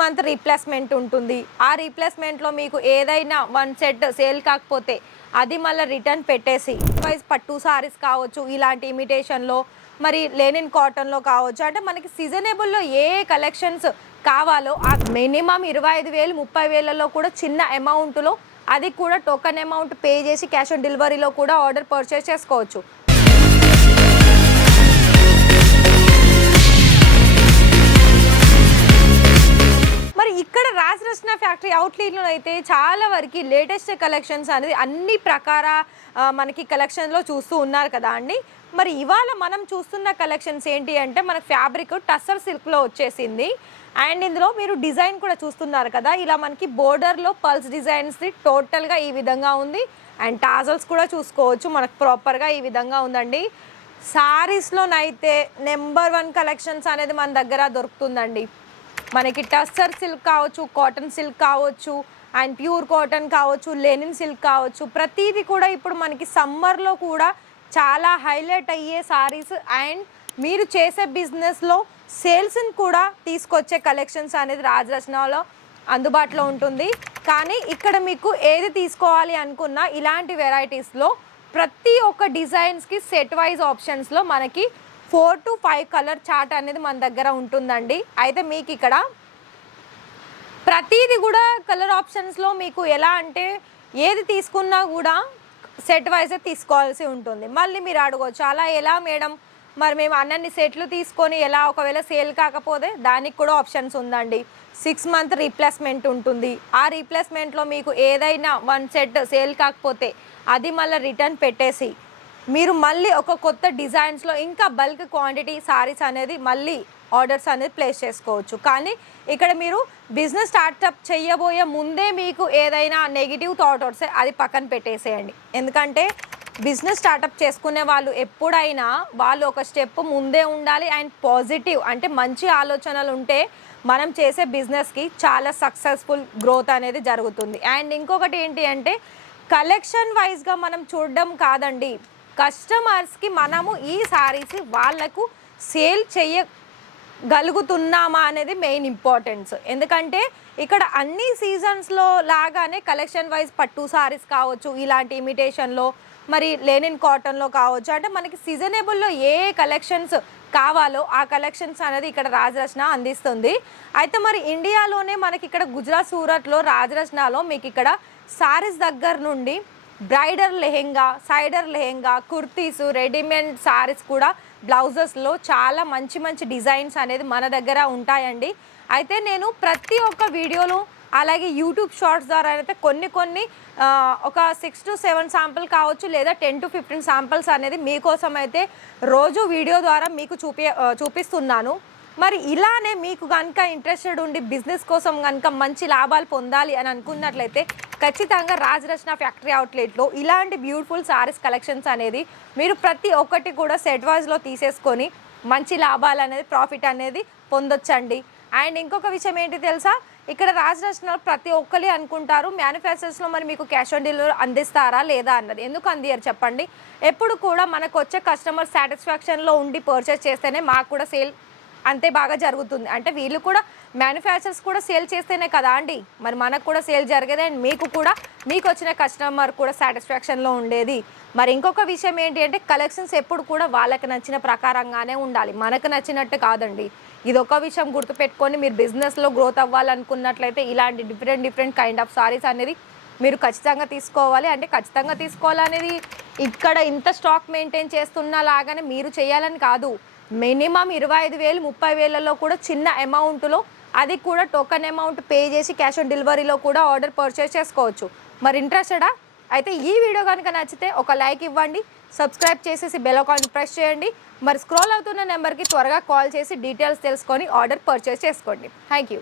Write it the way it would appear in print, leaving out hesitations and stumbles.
Month replacement ఉంటుంది. ఆ రీప్లేస్మెంట్లో మీకు ఏదైనా 1 సెట్ సేల్ కాకపోతే అది మళ్ళీ రిటర్న్ పెట్టేసి వైజ్ పట్టు సారీస్ కావచ్చు, ఇలాంటి ఇమిటేషన్లో మరి లెనిన్ కాటన్లో కావచ్చు, అంటే మనకి సీజనబుల్లో ఏ కలెక్షన్స్ కావాలో ఆ మినిమం 25,000 30,000లో కూడా చిన్న అమౌంట్లో, అది కూడా టోకెన్ అమౌంట్ పే చేసి క్యాష్ ఆన్ డెలివరీలో కూడా ఆర్డర్ పర్చేస్ చేసుకోవచ్చు. మరి ఇక్కడ రాజరత్న ఫ్యాక్టరీ అవుట్లెట్లో అయితే చాలా వరకు లేటెస్ట్ కలెక్షన్స్ అనేది అన్ని ప్రకార మనకి కలెక్షన్లో చూస్తూ ఉన్నారు కదా అండి. మరి ఇవాళ మనం చూస్తున్న కలెక్షన్స్ ఏంటి అంటే మనకు ఫ్యాబ్రిక్ టస్సర్ సిల్క్లో వచ్చేసింది. అండ్ ఇందులో మీరు డిజైన్ కూడా చూస్తున్నారు కదా, ఇలా మనకి బోర్డర్లో పల్స్ డిజైన్స్ది టోటల్గా ఈ విధంగా ఉంది. అండ్ టాజల్స్ కూడా చూసుకోవచ్చు, మనకు ప్రాపర్గా ఈ విధంగా ఉందండి. సారీస్లోనైతే నెంబర్ 1 కలెక్షన్స్ అనేది మన దగ్గర దొరుకుతుందండి. మనకి టస్సర్ సిల్క్ కావచ్చు, కాటన్ సిల్క్ కావచ్చు, అండ్ ప్యూర్ కాటన్ కావచ్చు, లెనిన్ సిల్క్ కావచ్చు, ప్రతిదీ కూడా ఇప్పుడు మనకి సమ్మర్లో కూడా చాలా హైలైట్ అయ్యే సారీస్ అండ్ మీరు చేసే బిజినెస్లో సేల్స్ని కూడా తీసుకొచ్చే కలెక్షన్స్ అనేది రాజరత్నలో అందుబాటులో ఉంటుంది. కానీ ఇక్కడ మీకు ఏది తీసుకోవాలి అనుకున్నా ఇలాంటి వెరైటీస్లో ప్రతి ఒక్క డిజైన్స్కి సెట్ వైజ్ ఆప్షన్స్లో మనకి 4 to 5 కలర్ చార్ట్ అనేది మన దగ్గర ఉంటుందండి. అయితే మీకు ఇక్కడ ప్రతిదీ కూడా కలర్ ఆప్షన్స్లో మీకు ఎలా అంటే ఏది తీసుకున్నా కూడా సెట్ వైజే తీసుకోవాల్సి ఉంటుంది. మళ్ళీ మీరు అడగవచ్చు, అలా ఎలా మేడం, మరి మేము అన్నీ సెట్లు తీసుకొని ఎలా, ఒకవేళ సేల్ కాకపోతే దానికి కూడా ఆప్షన్స్ ఉందండి. 6 మంత్ రీప్లేస్మెంట్ ఉంటుంది. ఆ రీప్లేస్మెంట్లో మీకు ఏదైనా 1 సెట్ సేల్ కాకపోతే అది మళ్ళీ రిటర్న్ పెట్టేసి మీరు మళ్ళీ ఒక కొత్త డిజైన్స్లో ఇంకా బల్క్ క్వాంటిటీ సారీస్ అనేది మళ్ళీ ఆర్డర్స్ అనేది ప్లేస్ చేసుకోవచ్చు. కానీ ఇక్కడ మీరు బిజినెస్ స్టార్టప్ చేయబోయే ముందే మీకు ఏదైనా నెగిటివ్ థాట్ వస్తే అది పక్కన పెట్టేసేయండి. ఎందుకంటే బిజినెస్ స్టార్టప్ చేసుకునే వాళ్ళు ఎప్పుడైనా వాళ్ళు ఒక స్టెప్ ముందే ఉండాలి. అండ్ పాజిటివ్ అంటే మంచి ఆలోచనలు ఉంటే మనం చేసే బిజినెస్కి చాలా సక్సెస్ఫుల్ గ్రోత్ అనేది జరుగుతుంది. అండ్ ఇంకొకటి ఏంటి అంటే కలెక్షన్ వైజ్గా మనం చూడడం కాదండి, కస్టమర్స్కి మనము ఈ సారీస్ వాళ్ళకు సేల్ చేయగలుగుతున్నామా అనేది మెయిన్ ఇంపార్టెన్స్. ఎందుకంటే ఇక్కడ అన్ని సీజన్స్లో లాగానే కలెక్షన్ వైజ్ పట్టు సారీస్ కావచ్చు, ఇలాంటి ఇమిటేషన్లో మరి లెనిన్ కాటన్లో కావచ్చు, అంటే మనకి సీజనబుల్లో ఏ కలెక్షన్స్ కావాలో ఆ కలెక్షన్స్ అనేది ఇక్కడ రాజరత్న అందిస్తుంది. అయితే మరి ఇండియాలోనే మనకి ఇక్కడ గుజరాత్ సూరత్లో రాజరత్నలో మీకు ఇక్కడ సారీస్ దగ్గర నుండి bridal lehenga, cider lehenga, kurtis, readymade saris కూడా బ్లౌజెస్లో చాలా మంచి మంచి డిజైన్స్ అనేది మన దగ్గర ఉంటాయండి. అయితే నేను ప్రతి ఒక్క వీడియోలో అలాగే యూట్యూబ్ షార్ట్స్ ద్వారా అయితే కొన్ని ఒక 6 to 7 శాంపుల్ కావచ్చు, లేదా 10 to 15 శాంపుల్స్ అనేది మీకోసం అయితే రోజు వీడియో ద్వారా మీకు చూపిస్తున్నాను. మరి ఇలానే మీకు కనుక ఇంట్రెస్టెడ్ ఉండి బిజినెస్ కోసం కనుక మంచి లాభాలు పొందాలి అని అనుకున్నట్లయితే ఖచ్చితంగా రాజరత్న ఫ్యాక్టరీ అవుట్లెట్లో ఇలాంటి బ్యూటిఫుల్ సారీస్ కలెక్షన్స్ అనేది మీరు ప్రతి ఒక్కటి కూడా సెట్ వైజ్లో తీసేసుకొని మంచి లాభాలు అనేది, ప్రాఫిట్ అనేది పొందొచ్చండి. అండ్ ఇంకొక విషయం ఏంటి తెలుసా, ఇక్కడ రాజరత్న ప్రతి ఒక్కరి అనుకుంటారు మ్యానుఫ్యాక్చర్స్లో మరి మీకు క్యాష్ ఆన్ డెలివరీ అందిస్తారా లేదా అన్నది. ఎందుకు అందియరు చెప్పండి? ఎప్పుడు కూడా మనకు వచ్చే కస్టమర్ సాటిస్ఫాక్షన్లో ఉండి పర్చేస్ చేస్తేనే మాకు కూడా సేల్ అంతే బాగా జరుగుతుంది. అంటే వీళ్ళు కూడా మ్యానుఫ్యాక్చర్స్ కూడా సేల్ చేస్తేనే కదా అండి మరి మనకు కూడా సేల్ జరిగేది, అండ్ మీకు కూడా మీకు వచ్చిన కస్టమర్ కూడా సాటిస్ఫాక్షన్లో ఉండేది. మరి ఇంకొక విషయం ఏంటి అంటే కలెక్షన్స్ ఎప్పుడు కూడా వాళ్ళకి నచ్చిన ప్రకారంగానే ఉండాలి, మనకు నచ్చినట్టు కాదండి. ఇది ఒక విషయం గుర్తుపెట్టుకొని మీరు బిజినెస్లో గ్రోత్ అవ్వాలనుకున్నట్లయితే ఇలాంటి డిఫరెంట్ కైండ్ ఆఫ్ సారీస్ అనేది మీరు ఖచ్చితంగా తీసుకోవాలి. అంటే ఖచ్చితంగా తీసుకోవాలనేది ఇక్కడ ఇంత స్టాక్ మెయింటైన్ చేస్తున్నా లాగానే మీరు చేయాలని కాదు, మినిమం 25,000 30,000లో కూడా చిన్న అమౌంట్లో, అది కూడా టోకెన్ అమౌంట్ పే చేసి క్యాష్ ఆన్ డెలివరీలో కూడా ఆర్డర్ పర్చేస్ చేసుకోవచ్చు. మరి ఇంట్రెస్టెడా? అయితే ఈ వీడియో కనుక నచ్చితే ఒక లైక్ ఇవ్వండి, సబ్స్క్రైబ్ చేసేసి బెల్ ఐకాన్ ప్రెస్ చేయండి. మరి స్క్రోల్ అవుతున్న నెంబర్కి త్వరగా కాల్ చేసి డీటెయిల్స్ తెలుసుకొని ఆర్డర్ పర్చేస్ చేసుకోండి. Thank you.